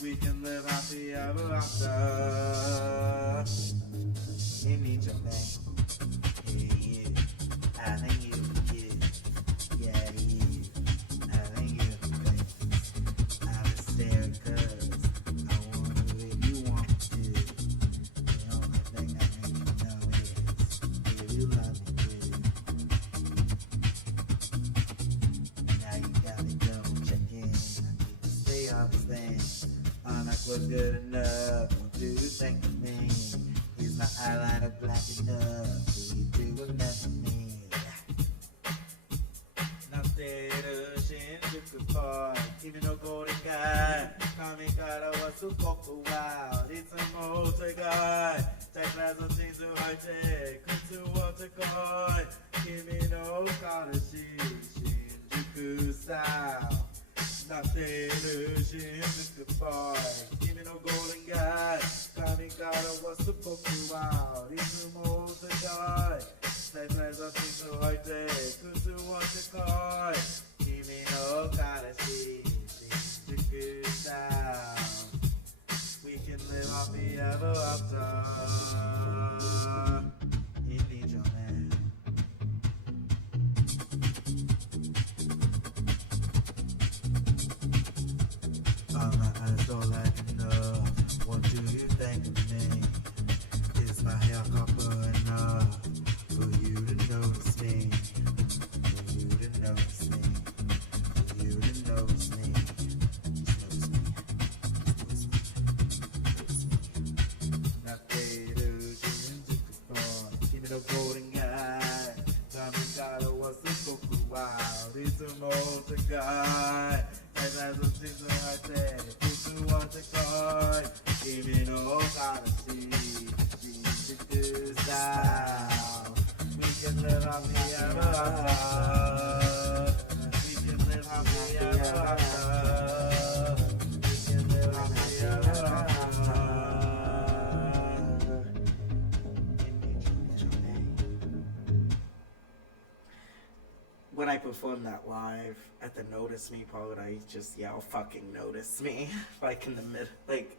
We can live happy ever after. You need your man. Yeah, you. I think you, you. Yeah, you. I think you, baby. I was there 'cause I want to if you want to. The only thing I need to know is if you love me, baby. Now you gotta go check in. I need to stay on the stand. Was good enough. What do you think of me? Is my eyeliner black enough? Do you do enough for me? なっている新宿ボーイ君のゴールデンガイ髪からはすごくワイいつも高いタイプラのジーンズ履いて靴は高い君の彼氏新宿スタイルなっている新宿ボーイ君のゴールデンガイ髪からはすごくワイいつも高いタイプライザージーンズを履いて靴は live happy ever after. Indeed, your man. I'm not as all I can know. What do you think of me? Is my hair copper enough for you to notice me? For you to notice me? For you to notice me? Just notice me. Notice me. Not later, give me the golden guy. Tommy Tyler was the Goku wild. He's a motor guy. And as a season I said, people want to cry. Give me no honesty. This style. We can live happy ever after. We can live happy ever after. We can live happy ever after. When I performed that live at the Notice Me part, I just yell "fucking notice me" like in the mid, like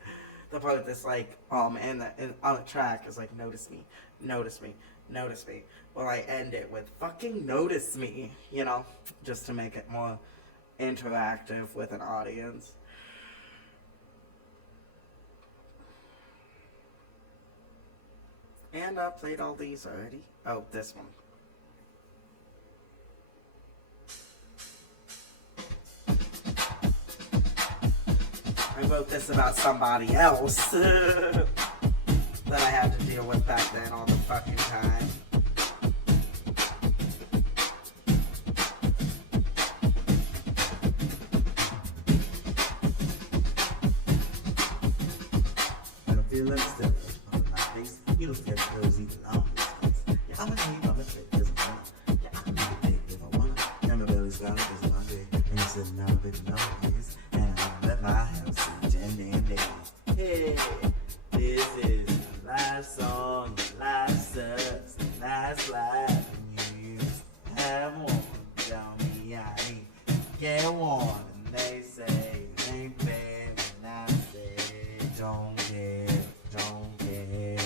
the part that's like and on the track is like "notice me, notice me, notice me." Well, I end it with "fucking notice me," you know, just to make it more interactive with an audience. And I played all these already. Oh, this one. I wrote this about somebody else that I had to deal with back then all the fucking time. I don't feel like stuff on my face. You don't feel clothes even on my face. Yeah, I'm gonna need my face because I'm gonna. Yeah, I can make it big if I wanna. And my belly's flat because of my big. And it's sitting out big nose. And I'm let my house see Jen and Hey, this is my life song. Life sucks. Life's life. And you have one. Tell me I ain't get one. And they say it ain't fair. And I say don't care, don't care.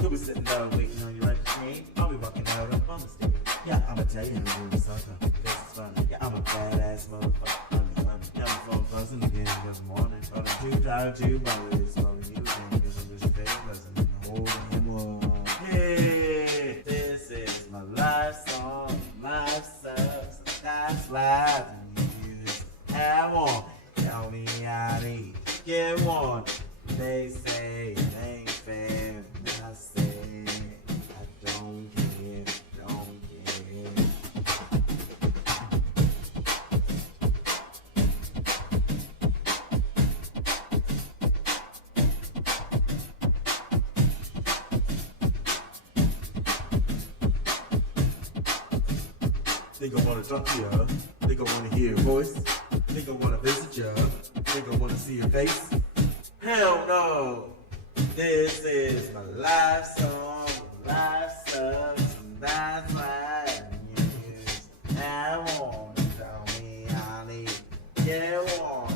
You'll be sitting there waiting on you like a train. I'll be walking out up on the stage. Yeah, I'ma tell you I'm doing something. This is funny. Yeah, I'm a badass motherfucker. I'm from buzzing again this morning. But I'm too tired to bother this morning. You think this is a big lesson. Holding him on. Hey, this is my life song. Life sucks. That's life. And you just have one. Tell me I need get one. They say it ain't fair. And I say I don't care. Don't care. They gon' wanna talk to ya. They gon' wanna hear your voice. They gon' wanna visit ya. They gon' wanna see your face. Hell no. This is my life song. Life sucks. And that's why you just have one. Tell me I need to get one.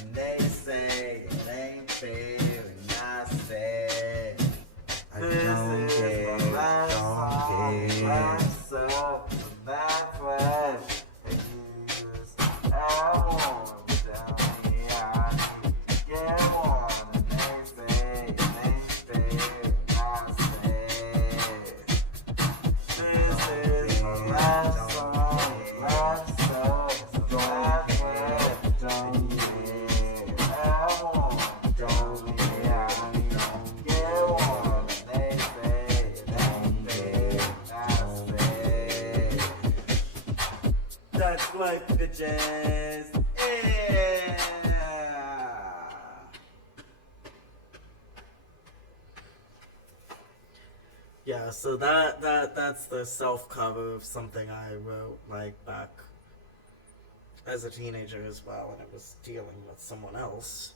And they say it ain't fair. And I say I don't care. Don't care. Life sucks. That's why you just have one. Tell me I need to get one. And they say it ain't fair. And I say this is my life song. Life sucks. That's why don't care. Have one. Tell me I need to get one. And they say it ain't fair. And I say that's life, bitches. Yeah. Yeah, so that's the self cover of something I wrote like back as a teenager as well, and it was dealing with someone else.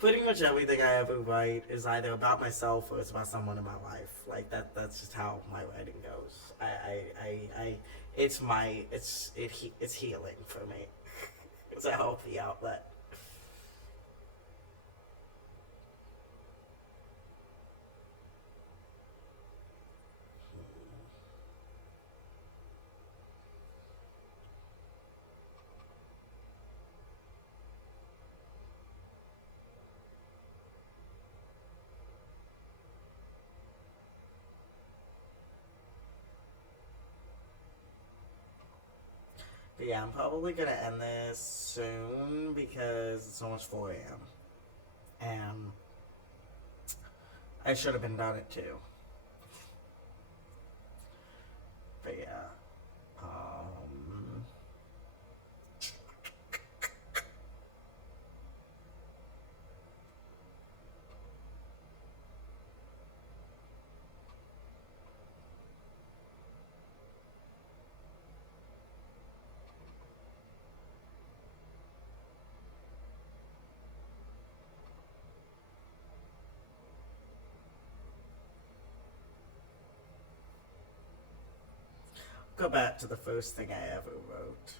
Pretty much everything I ever write is either about myself or it's about someone in my life. Like that's just how my writing goes. It's healing for me. It's a healthy outlet. But yeah, I'm probably gonna end this soon because it's almost 4 a.m. And I should have been done at 2. But yeah. Go back to the first thing I ever wrote.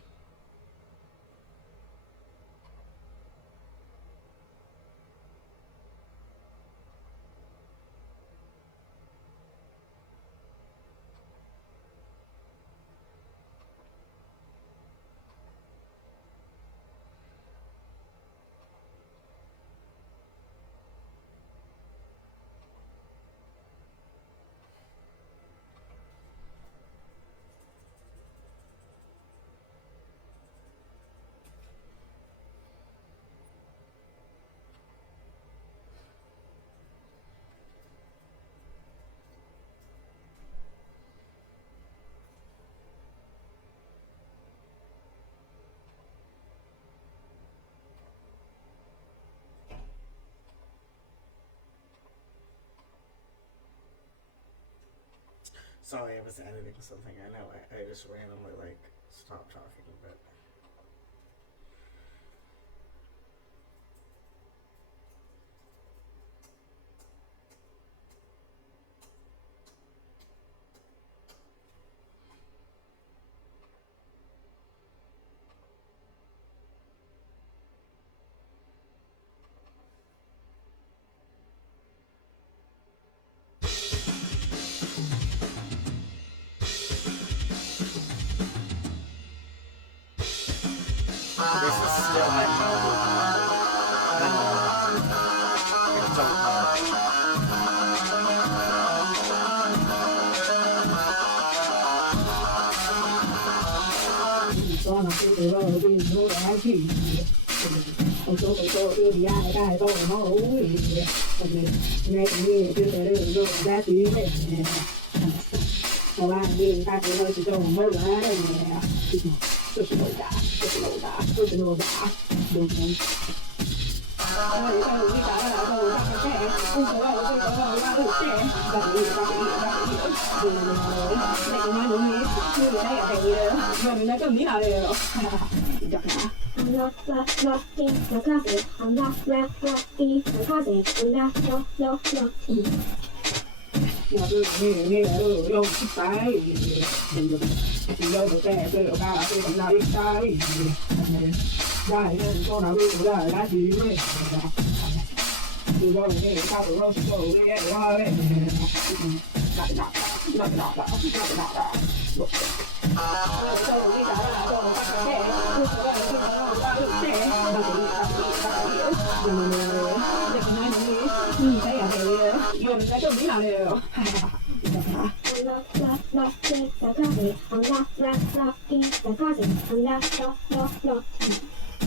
Sorry, I was editing something. I know I just randomly stopped talking, but this is still my mode. It's Gonna put the road in the right một số cái cô đưa đi ai cái tôi nó uống gì ngay cái đưa tới đây rồi ra tí này mà đi ta cứ hơi chỉ cho một mơ là đây nè tôi sẽ nổi đá đúng không rồi sao đi cả là tôi ra cái không có là tôi có ra được trẻ và đi ra rồi này cũng nói đúng nhỉ như đây là thầy rồi mình đã cầm tí nào rồi chắc hả I'm not rocking the classic. I'm not rocking the classic. I'm not rocking. Nhà tôi nghe lâu thích tay, thì lâu được trẻ tôi ở ba tôi còn là thích tay, đây nên con nào tôi cũng là đã gì vậy, từ lâu nghe sao từ lâu tôi nghe qua đấy, lại tôi đi cả là tôi bắt trẻ, tôi có trẻ, tôi đi đây là cái dùng cái tôi nghĩ là đều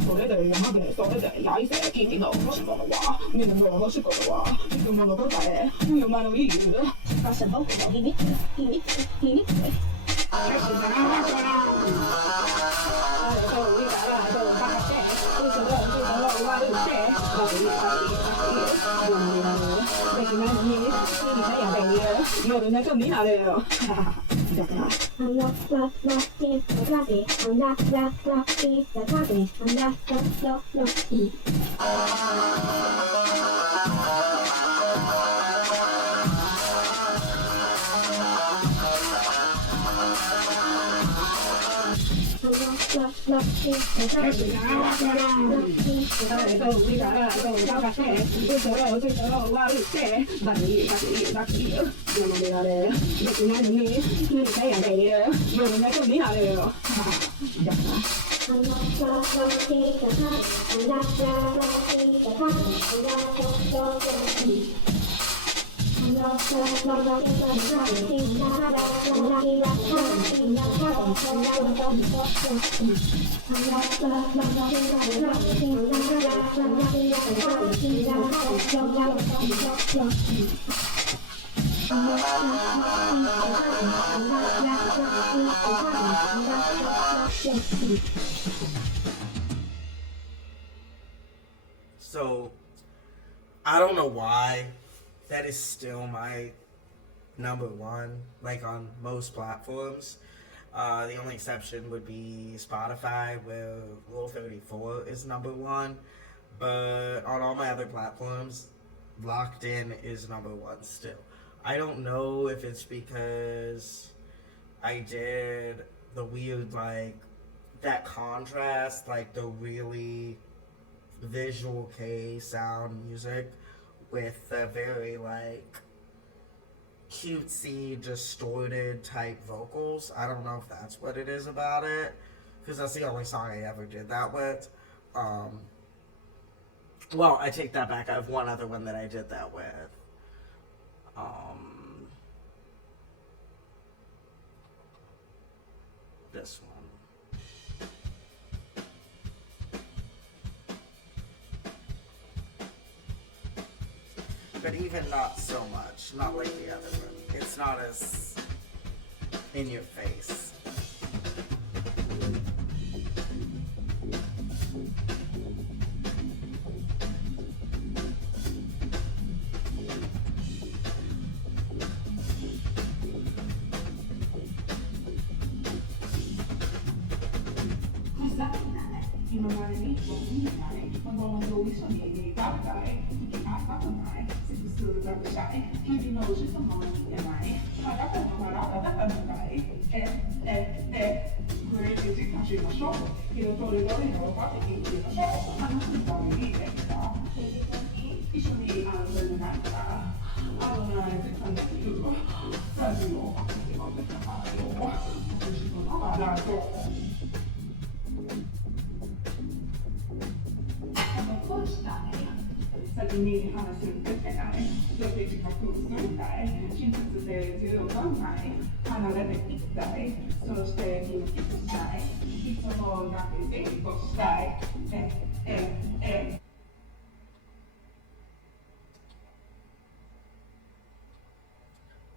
我呢對媽咪講呢就係奶蛇見見到我食過嘅話，原來我食過嘅話，要問我都大嘅，要問我醫院啦。發神好嘅就見啲。我哋呢今年下嚟咯。I'm not rocking the classic. I'm not rocking the classic. I'm not rocking. I'm So, I don't know why that is still my number one, like on most platforms. The only exception would be Spotify, where Rule 34 is number one. But on all my other platforms, Locked In is number one still. I don't know if it's because I did the weird, like, that contrast, like the really visual K sound music with the very, like, cutesy, distorted type vocals. I don't know if that's what it is about it, because that's the only song I ever did that with. Well, I take that back. I have one other one that I did that with. This one. But even not so much. Not like the other one. It's not as in your face.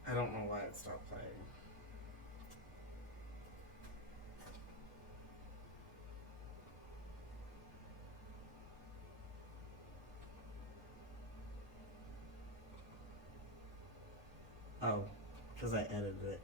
I don't know why it stopped playing. Oh, because I edited it.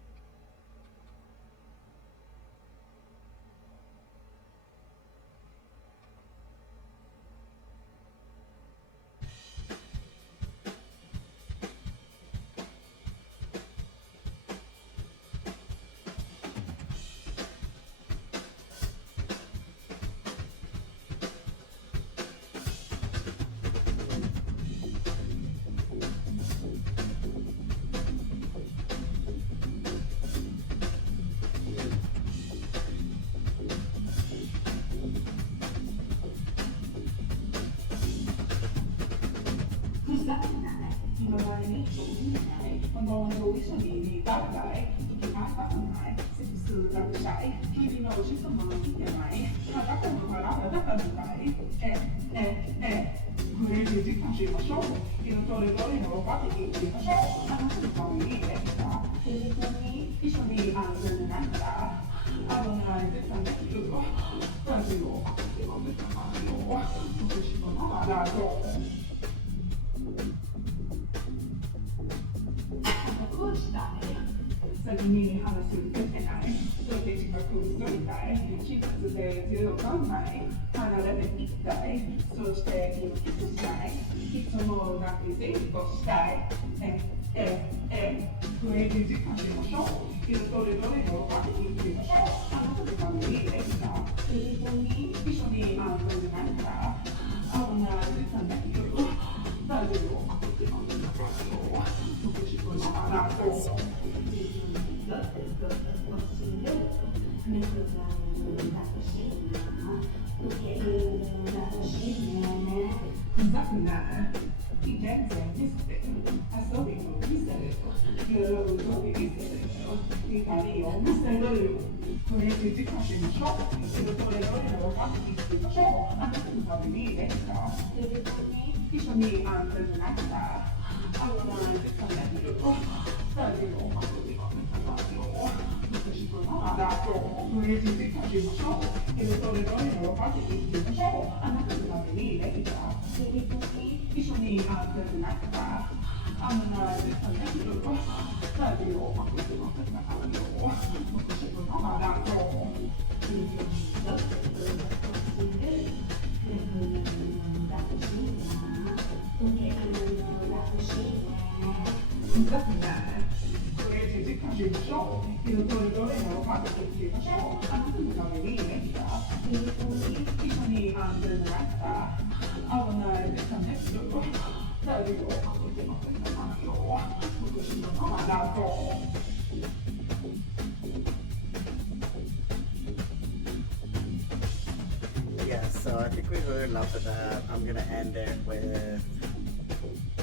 Yeah, so I think we've heard enough of that. I'm gonna end it with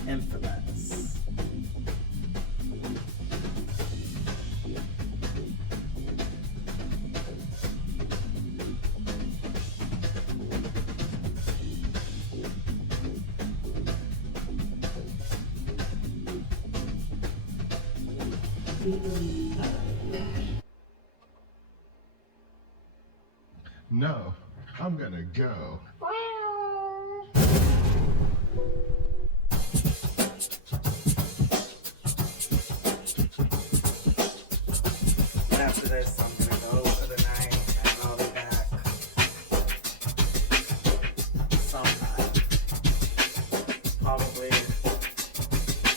Infamous. No, I'm gonna go. And after this, I'm gonna go for the night, and I'll be back sometime. Probably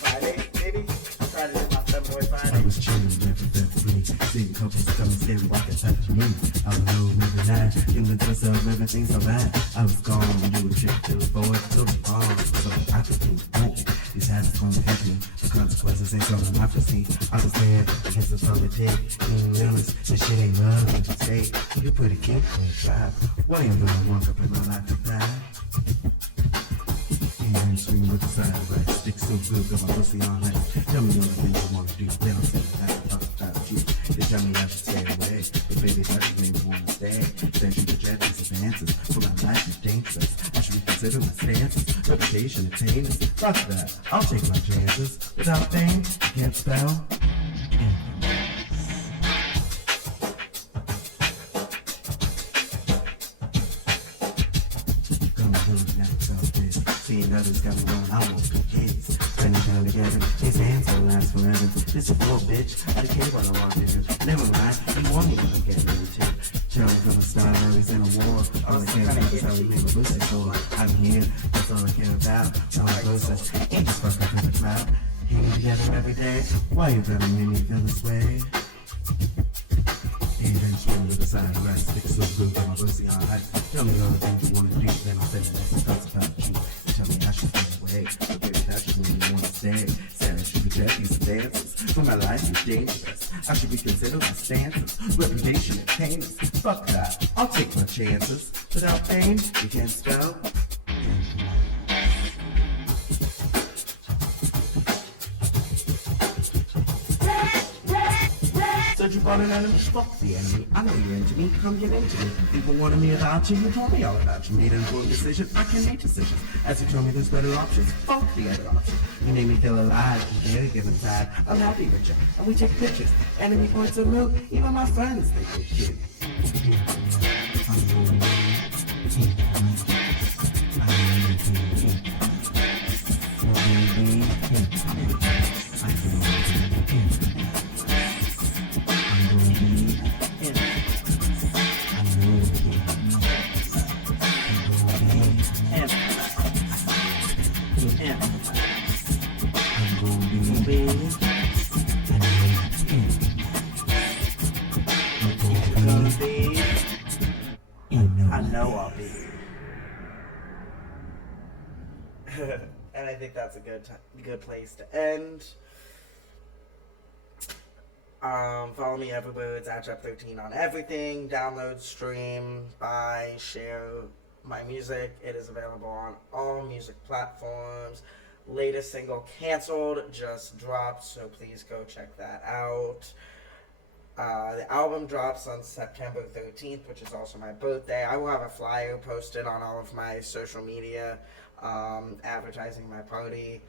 Friday, maybe? I'll try to do my February I Friday. was chilling every February, seeing couples coming staring like a touch me. I was low every night, feeling just up, everything's so bad. I was gone, do a trip to the board, to the farm, so I could think, oh, these habits gonna hit me. The consequences ain't something I foresee. I was there, against the politics, being honest, this shit ain't love, it's a mistake. You put a kid on the trap, why you gonna walk up in my life to die? And swing with the side right, stick so good, got my pussy on ice. Tell me all the things you wanna do, then I'll say that I talk about you. They tell me I should stay away, but baby, that just made me wanna stay. Send you the jet these advances, for my life is dangerous. I should reconsider my stances, reputation attainers. Fuck that, I'll take my chances. Without pain, you can't spell. Seeing others got me going, I won't be kids. Spending time together, his hands don't last forever. This is poor bitch, I care what I want to do. Never mind, you want me when I get into. Cherry from a star, always in a war. All I care about is how we make a pussy sore. I'm here, that's all I care about. All my process, ain't just fuck up in the cloud. Hanging together every day, why you gonna make me feel this way? Even swing with the side right, stick so good, got my pussy on ice. Tell me all the things you wanna do, then I'll say the next thoughts about you. Tell me I should stay away, but baby, that's just when you wanna stay. Said I should reject these advances, for my life is dangerous. I should reconsider my stances, reputation and heinous. Fuck that, I'll take my chances. Without pain, you can't spell. Said you brought an enemy, fuck the enemy. I know you're into me, come get into me. People wanted me about you, you told me all about you. Made an important decision, I can make decisions. As you told me there's better options, fuck the other option. You made me feel alive, from very given side. I'm happy with you, and we take pictures. Enemy points of view, even my friends, they get cute. I know I'll be. And I think that's a good place to end. Follow me everywhere. It's @Jeff13 on everything. Download, stream, buy, share my music. It is available on all music platforms. Latest single, Canceled, just dropped, so please go check that out. The album drops on September 13th, which is also my birthday. I will have a flyer posted on all of my social media advertising my party.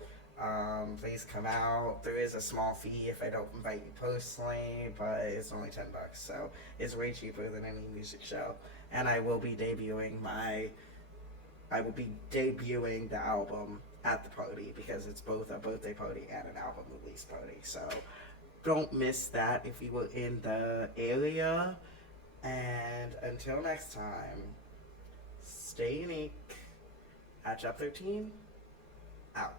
Please come out. There is a small fee if I don't invite you personally, but it's only $10, so it's way cheaper than any music show. And I will be debuting the album at the party because it's both a birthday party and an album release party. So don't miss that if you were in the area. And until next time, stay unique. At Job 13, out.